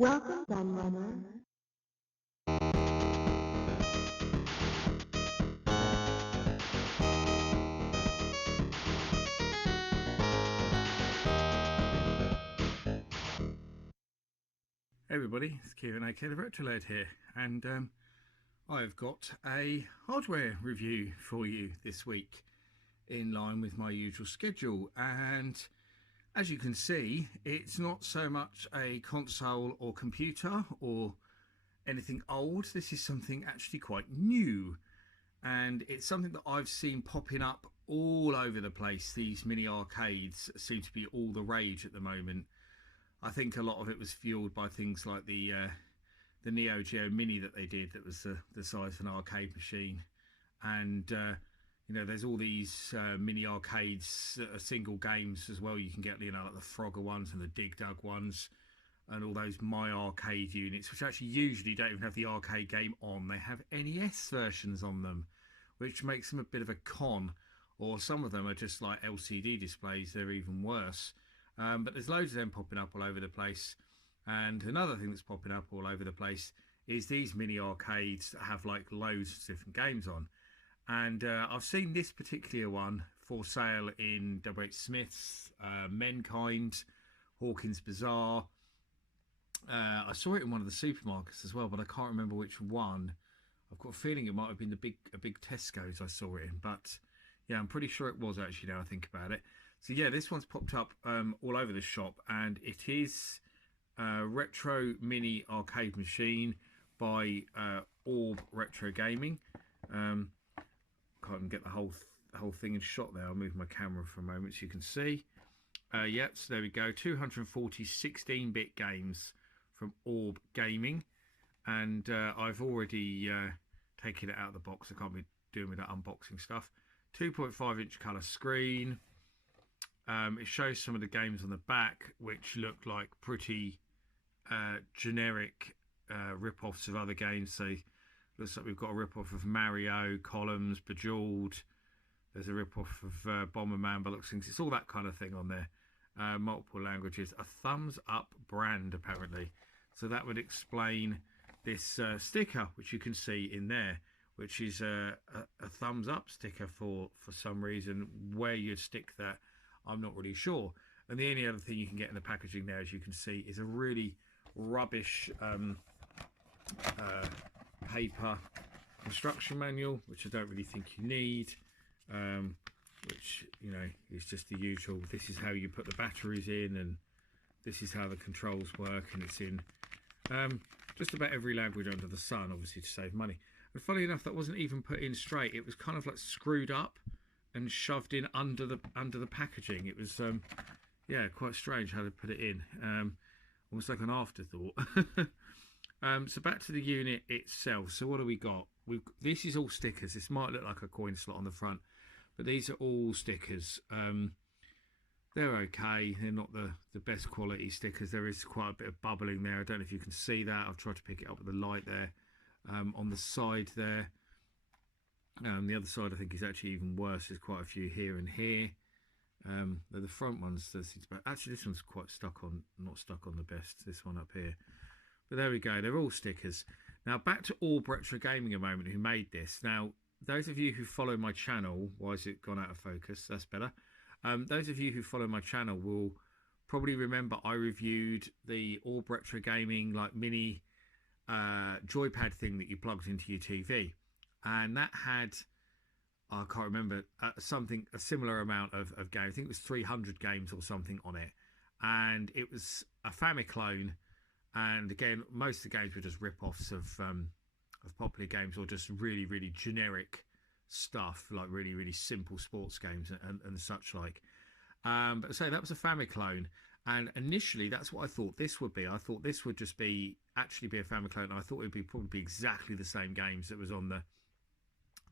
Welcome, Gunrunner. Hey everybody, it's Kieran aka the Retrolad here, and I've got a hardware review for you this week in line with my usual schedule. And as you can see, it's not so much a console or computer or anything old. This is something actually quite new, and it's something that I've seen popping up all over the place. These mini arcades seem to be all the rage at the moment. I think a lot of it was fueled by things like the Neo Geo Mini that they did, that was the size of an arcade machine. And you know, there's all these mini arcades that are single games as well. You can get, you know, like the Frogger ones and the Dig Dug ones, and all those My Arcade units, which actually usually don't even have the arcade game on. They have NES versions on them, which makes them a bit of a con. Or some of them are just like LCD displays. They're even worse. But there's loads of them popping up all over the place. And another thing that's popping up all over the place is these mini arcades that have like loads of different games on. And I've seen this particular one for sale in WH Smith's, Menkind, Hawkins Bazaar. I saw it in one of the supermarkets as well, but I can't remember which one. I've got a feeling it might have been a big Tesco's I saw it in, but yeah, I'm pretty sure it was actually, now I think about it. So yeah, this one's popped up all over the shop, and it is a retro mini arcade machine by Orb Retro Gaming. Can't even get the whole thing in shot there. I'll move my camera for a moment so you can see. Yeah, so there we go. 240 16-bit games from Orb Gaming, and I've already taken it out of the box. I can't be doing with that unboxing stuff. 2.5-inch colour screen. It shows some of the games on the back, which look like pretty generic rip-offs of other games. So looks like we've got a rip-off of Mario, Columns, Bejeweled. There's a rip-off of Bomberman, but looks things. It's all that kind of thing on there. Multiple languages. A thumbs up brand, apparently. So that would explain this sticker, which you can see in there, which is a thumbs up sticker for some reason. Where you'd stick that, I'm not really sure. And the only other thing you can get in the packaging there, as you can see, is a really rubbish paper instruction manual, which I don't really think you need. Which, you know, is just the usual. This is how you put the batteries in, and this is how the controls work, and it's in just about every language under the sun, obviously to save money. And funny enough, that wasn't even put in straight. It was kind of like screwed up and shoved in under the packaging. It was yeah, quite strange how they put it in, almost like an afterthought. So back to the unit itself. So what do we got? This is all stickers. This might look like a coin slot on the front, but these are all stickers. They're okay. They're not the best quality stickers. There is quite a bit of bubbling there. I don't know if you can see that. I've tried to pick it up with the light there. On the side there. The other side I think is actually even worse. There's quite a few here and here. The front ones, actually this one's quite stuck on, not stuck on the best, this one up here. But there we go, they're all stickers. Now back to Orb Retro Gaming a moment, who made this. Now, those of you who follow my channel, why has it gone out of focus? That's better. Those of you who follow my channel will probably remember I reviewed the Orb Retro Gaming like mini joypad thing that you plugged into your TV. And that had, I can't remember, a similar amount of games. I think it was 300 games or something on it. And it was a Famiclone. And again, most of the games were just rip-offs of popular games, or just really, really generic stuff, like really, really simple sports games and such like. But so that was a Famiclone. And initially, that's what I thought this would be. I thought this would just actually be a Famiclone. And I thought it would probably be exactly the same games that was on the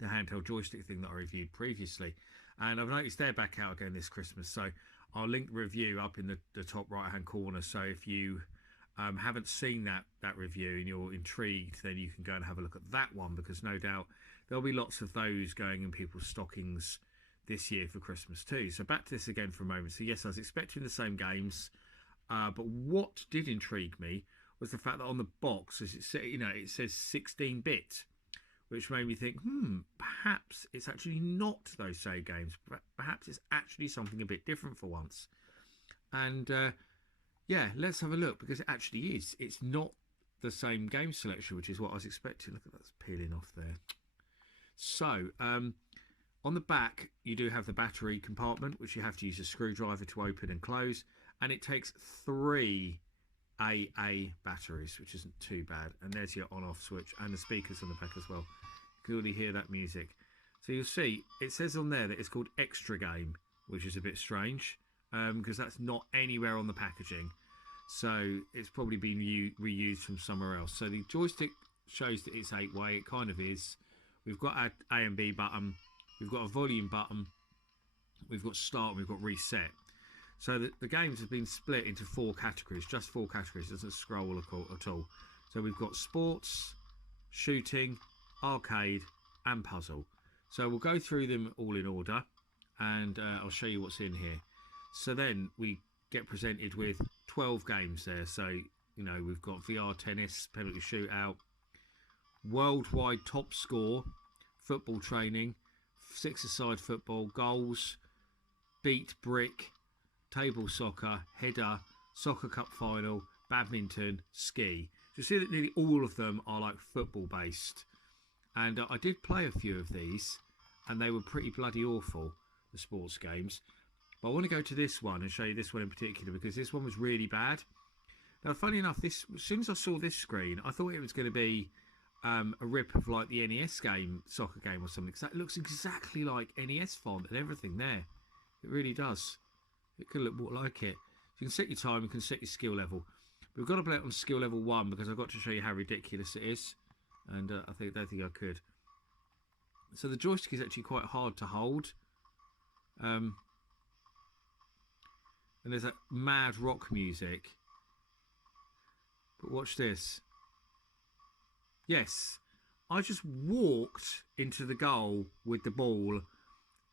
handheld joystick thing that I reviewed previously. And I've noticed they're back out again this Christmas, so I'll link the review up in the top right hand corner. So if you haven't seen that review and you're intrigued, then you can go and have a look at that one, because no doubt there'll be lots of those going in people's stockings this year for Christmas too. So back to this again for a moment. So yes, I was expecting the same games, but what did intrigue me was the fact that on the box, as it said, it says 16-bit, which made me think, perhaps it's actually not those same games. Perhaps it's actually something a bit different for once. And yeah, let's have a look, because it actually is. It's not the same game selection, which is what I was expecting. Look at that's peeling off there. So on the back, you do have the battery compartment, which you have to use a screwdriver to open and close, and it takes 3 AA batteries, which isn't too bad. And there's your on-off switch, and the speakers on the back as well. You can already hear that music. So you'll see it says on there that it's called Extra Game, which is a bit strange, because that's not anywhere on the packaging. So it's probably been reused from somewhere else. So the joystick shows that it's 8-way. It kind of is. We've got our A and B button. We've got a volume button. We've got start and we've got reset. So the games have been split into 4 categories, just 4 categories. It doesn't scroll at all. So we've got sports, shooting, arcade and puzzle. So we'll go through them all in order, and I'll show you what's in here. So then we get presented with 12 games there. So, we've got VR tennis, penalty shootout, worldwide top score, football training, 6-a-side football, goals, beat brick, table soccer, header, soccer cup final, badminton, ski. So you see that nearly all of them are like football based. And I did play a few of these, and they were pretty bloody awful, the sports games. But I want to go to this one and show you this one in particular, because this one was really bad. Now, funny enough, as soon as I saw this screen, I thought it was going to be a rip of like the NES game, soccer game or something, because that looks exactly like NES font and everything there. It really does. It could look more like it. So you can set your time, you can set your skill level. But we've got to play it on skill level 1, because I've got to show you how ridiculous it is. And I don't think I could. So the joystick is actually quite hard to hold. And there's that mad rock music. But watch this. Yes, I just walked into the goal with the ball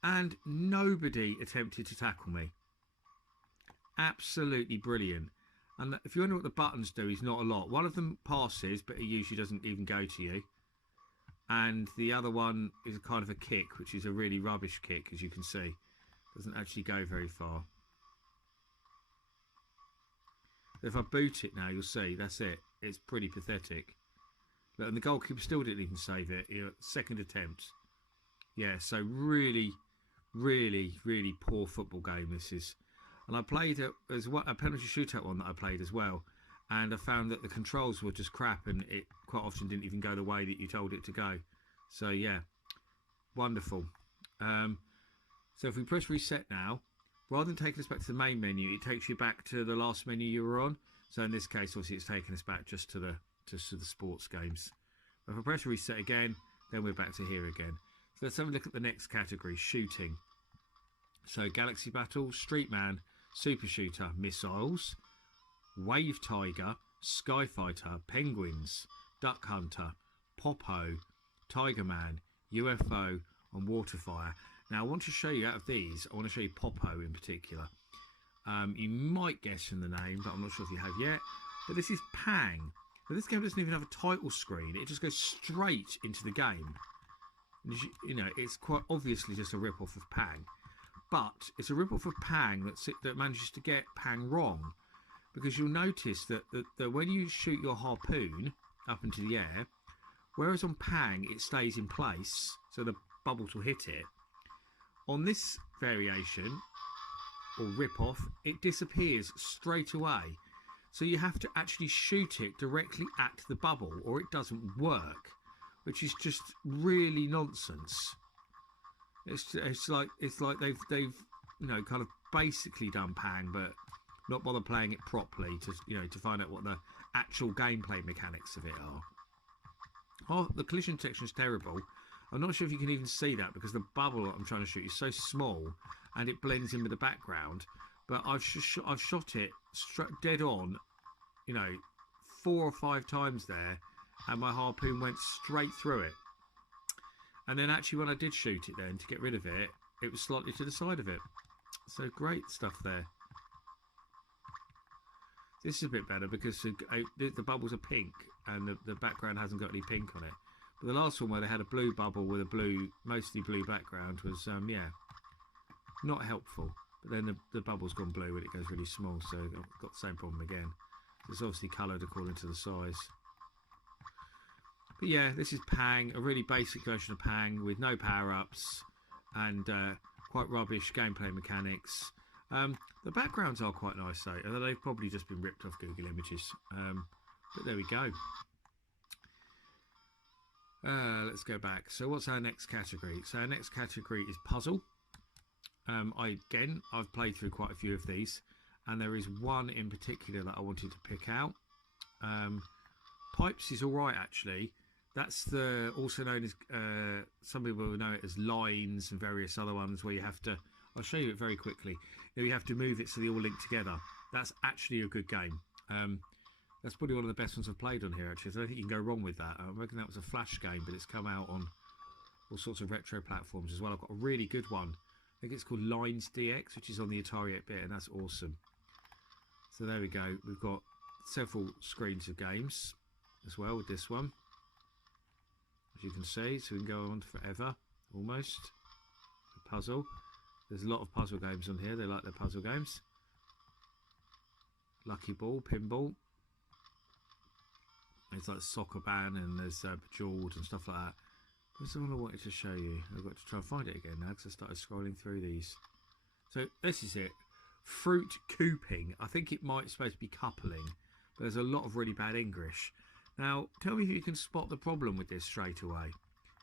and nobody attempted to tackle me. Absolutely brilliant. And if you wonder what the buttons do, is not a lot. One of them passes, but it usually doesn't even go to you. And the other one is kind of a kick, which is a really rubbish kick, as you can see. Doesn't actually go very far. If I boot it now, you'll see, that's it. It's pretty pathetic. Look, and the goalkeeper still didn't even save it. Second attempt. Yeah, so really, really, really poor football game this is. And I played a penalty shootout one that I played as well. And I found that the controls were just crap, and it quite often didn't even go the way that you told it to go. So yeah, wonderful. So if we press reset now, rather than taking us back to the main menu, it takes you back to the last menu you were on. So in this case, obviously, it's taking us back just to the sports games. If I press reset again, then we're back to here again. So let's have a look at the next category, shooting. So Galaxy Battle, Street Man, Super Shooter, Missiles, Wave Tiger, Sky Fighter, Penguins, Duck Hunter, Popo, Tiger Man, UFO and Waterfire. Now I want to show you, out of these, I want to show you Popo in particular. You might guess from the name, but I'm not sure if you have yet. But this is Pang. But this game doesn't even have a title screen. It just goes straight into the game. And it's quite obviously just a rip-off of Pang. But it's a rip-off of Pang that manages to get Pang wrong. Because you'll notice that when you shoot your harpoon up into the air, whereas on Pang it stays in place, so the bubbles will hit it, on this variation, or rip-off, it disappears straight away. So you have to actually shoot it directly at the bubble, or it doesn't work, which is just really nonsense. It's like they've kind of basically done Pang, but not bother playing it properly to find out what the actual gameplay mechanics of it are. Oh, the collision detection is terrible. I'm not sure if you can even see that, because the bubble I'm trying to shoot is so small and it blends in with the background. But I've shot it dead on, 4 or 5 times there, and my harpoon went straight through it. And then actually when I did shoot it then to get rid of it, it was slightly to the side of it. So great stuff there. This is a bit better because the bubbles are pink and the background hasn't got any pink on it. But the last one where they had a blue bubble with a blue, mostly blue background was, yeah, not helpful. But then the bubble's gone blue when it goes really small, so I've got the same problem again. It's obviously coloured according to the size. But yeah, this is Pang, a really basic version of Pang with no power-ups and quite rubbish gameplay mechanics. The backgrounds are quite nice though, although they've probably just been ripped off Google Images. But there we go. Let's go back. So what's our next category? So our next category is puzzle. I've played through quite a few of these, and there is one in particular that I wanted to pick out. Pipes is alright actually. That's also known as, some people will know it as lines and various other ones where you have to, I'll show you it very quickly. You have to move it so they all link together. That's actually a good game. That's probably one of the best ones I've played on here actually. So I don't think you can go wrong with that. I reckon that was a Flash game, but it's come out on all sorts of retro platforms as well. I've got a really good one. I think it's called Lines DX, which is on the Atari 8-bit, and that's awesome. So there we go. We've got several screens of games as well with this one, as you can see. So we can go on forever, almost. The puzzle. There's a lot of puzzle games on here. They like their puzzle games. Lucky Ball, Pinball. It's like Soccer Ban, and there's Bejeweled and stuff like that. That's all I wanted to show you. I've got to try and find it again now because I started scrolling through these. So this is it. Fruit cooping. I think it might supposed to be coupling, but there's a lot of really bad English. Now, tell me if you can spot the problem with this straight away.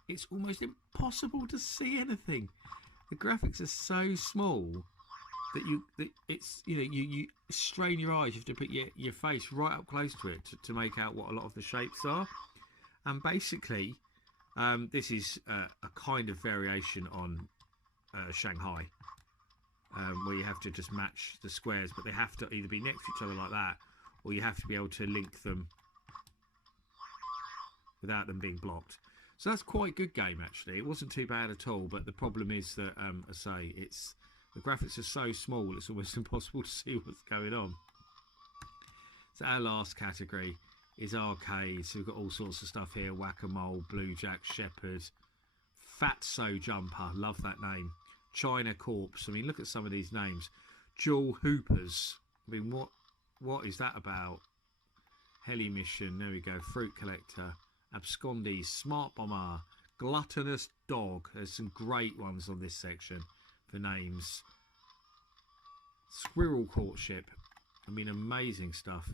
It's almost impossible to see anything. The graphics are so small that you strain your eyes. You have to put your face right up close to it to make out what a lot of the shapes are. And basically, this is a kind of variation on Shanghai, where you have to just match the squares, but they have to either be next to each other like that, or you have to be able to link them without them being blocked. So that's quite a good game actually. It wasn't too bad at all, but the problem is that, I say, the graphics are so small it's almost impossible to see what's going on. So our last category is arcades. So we've got all sorts of stuff here: Whack-A-Mole, Blue Jack, Shepherd, Fatso Jumper, love that name, China Corpse. I mean, look at some of these names. Jewel Hoopers. I mean, what is that about? Heli Mission, there we go. Fruit Collector, Abscondees, Smart Bomber, Gluttonous Dog. There's some great ones on this section for names. Squirrel Courtship. I mean, amazing stuff.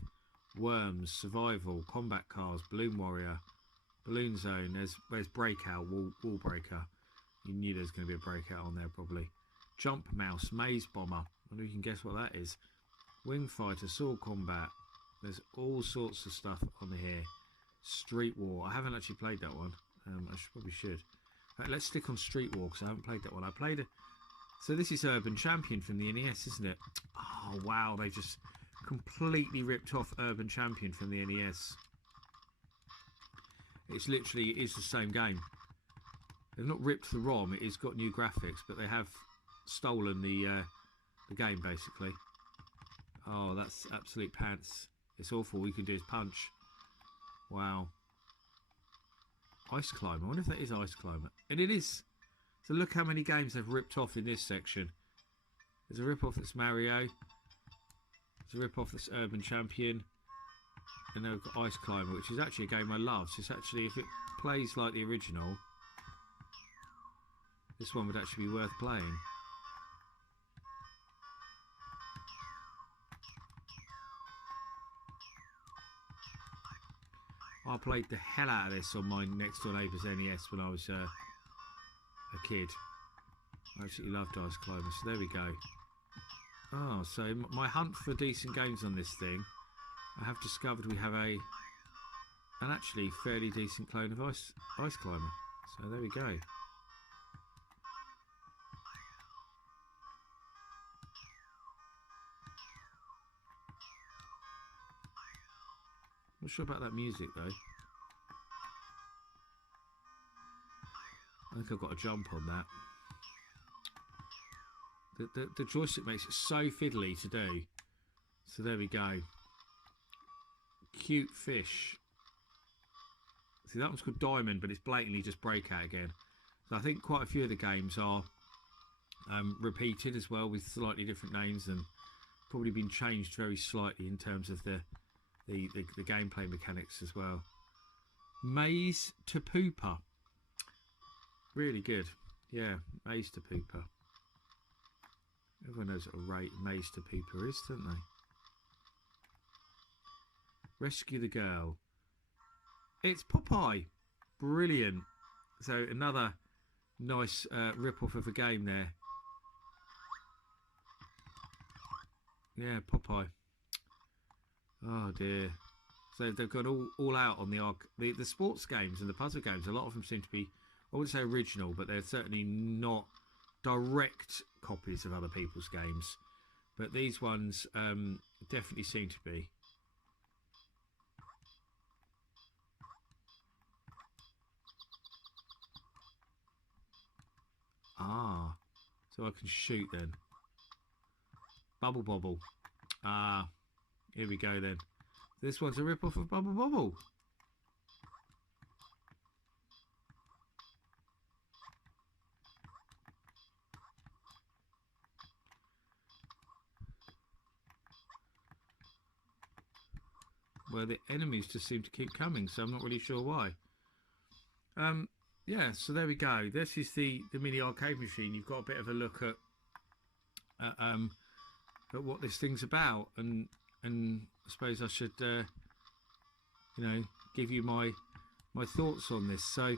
Worms, Survival, Combat Cars, Balloon Warrior, Balloon Zone. There's Breakout, Wall Breaker. You knew there's going to be a Breakout on there probably. Jump Mouse, Maze Bomber. I wonder if you can guess what that is. Wing Fighter, Sword Combat. There's all sorts of stuff on here. Street War. I haven't actually played that one. Probably should. Right, let's stick on Street War because I haven't played that one. I played it. So this is Urban Champion from the NES, isn't it? Oh wow, they just completely ripped off Urban Champion from the NES. It's literally, it is the same game. They've not ripped the ROM. It has got new graphics, but they have stolen the game basically. Oh, that's absolute pants. It's awful. All you can do is punch. Wow. Ice Climber. I wonder if that is Ice Climber. And it is. So look how many games they've ripped off in this section. There's a rip-off that's Mario. There's a rip-off that's Urban Champion. And then we've got Ice Climber, which is actually a game I love. So it's actually, if it plays like the original, this one would actually be worth playing. I played the hell out of this on my next door neighbour's NES when I was a kid. I absolutely loved Ice Climber. So there we go. Oh, so my hunt for decent games on this thing, I have discovered we have an actually fairly decent clone of Ice Climber. So there we go. Not sure about that music though. I think I've got a jump on that. The joystick makes it so fiddly to do. So there we go. cute fish. See, that one's called Diamond, but it's blatantly just Breakout again. So I think quite a few of the games are repeated as well, with slightly different names, and probably been changed very slightly in terms of the gameplay mechanics as well. Maze to Pooper. Really good. Yeah, Maze to Pooper. Everyone knows what a Maze to Pooper is, don't they? Rescue the Girl. It's Popeye. Brilliant. So another nice rip-off of a game there. Yeah, Popeye. Oh dear. So they've gone all out on the sports games and the puzzle games. A lot of them seem to be, I wouldn't say original, but they're certainly not direct copies of other people's games. But these ones definitely seem to be. Ah, so I can shoot then. Bubble Bobble. Ah, here we go then. This one's a rip-off of Bubble Bobble. Well, the enemies just seem to keep coming, so I'm not really sure why. Yeah, so there we go. This is the mini arcade machine. You've got a bit of a look at what this thing's about, and I suppose I should you know, give you my thoughts on this. So,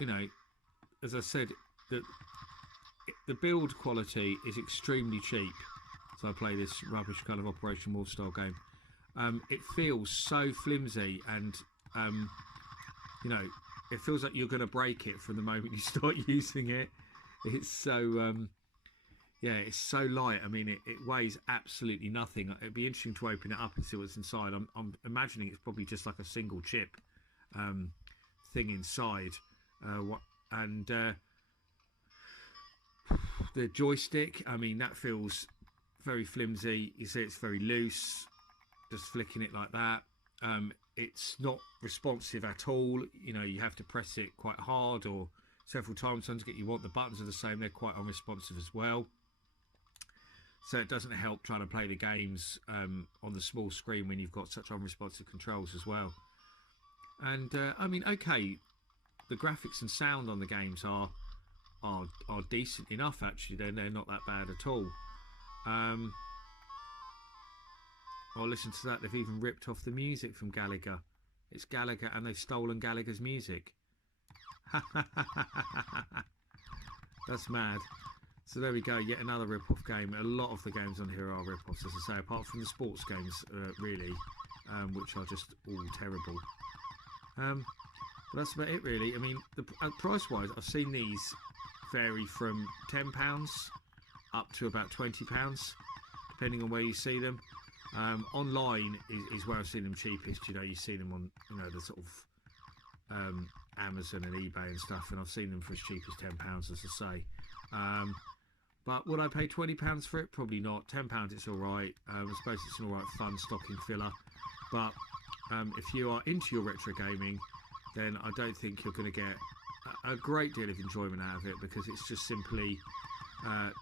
you know, as I said, the build quality is extremely cheap. So I play this rubbish kind of Operation Wolf style game. It feels so flimsy, and you know, it feels like you're going to break it from the moment you start using it. It's so yeah, it's so light. I mean, it weighs absolutely nothing. It'd be interesting to open it up and see what's inside. I'm imagining it's probably just like a single chip thing inside. The joystick, I mean, that feels very flimsy. You see, it's very loose. Just flicking it like that. It's not responsive at all. You know, you have to press it quite hard or several times to get you want. The buttons are the same. They're quite unresponsive as well. So it doesn't help trying to play the games on the small screen when you've got such unresponsive controls as well. And I mean, okay, the graphics and sound on the games are decent enough. Actually, they're not that bad at all. Oh, listen to that. They've even ripped off the music from Gallagher. It's Gallagher, and they've stolen Gallagher's music. That's mad. So there we go, yet another rip-off game. A lot of the games on here are rip-offs, as I say, apart from the sports games, really, which are just all terrible. But that's about it, really. I mean, price-wise, I've seen these vary from £10 up to about £20, depending on where you see them. Online is where I've seen them cheapest. You know, you see them on, you know, the sort of Amazon and eBay and stuff, and I've seen them for as cheap as £10, as I say. But would I pay £20 for it? Probably not. £10, it's all right. I suppose it's an all right fun stocking filler. But if you are into your retro gaming, then I don't think you're going to get a great deal of enjoyment out of it, because it's just simply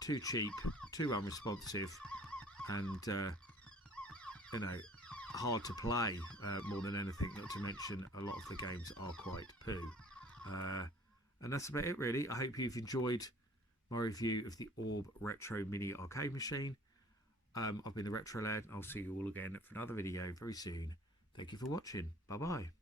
too cheap, too unresponsive, and you know, hard to play more than anything. Not to mention, a lot of the games are quite poo. And that's about it, really. I hope you've enjoyed my review of the Orb Retro Mini Arcade Machine. I've been the Retro Lad, and I'll see you all again for another video very soon. Thank you for watching. Bye bye.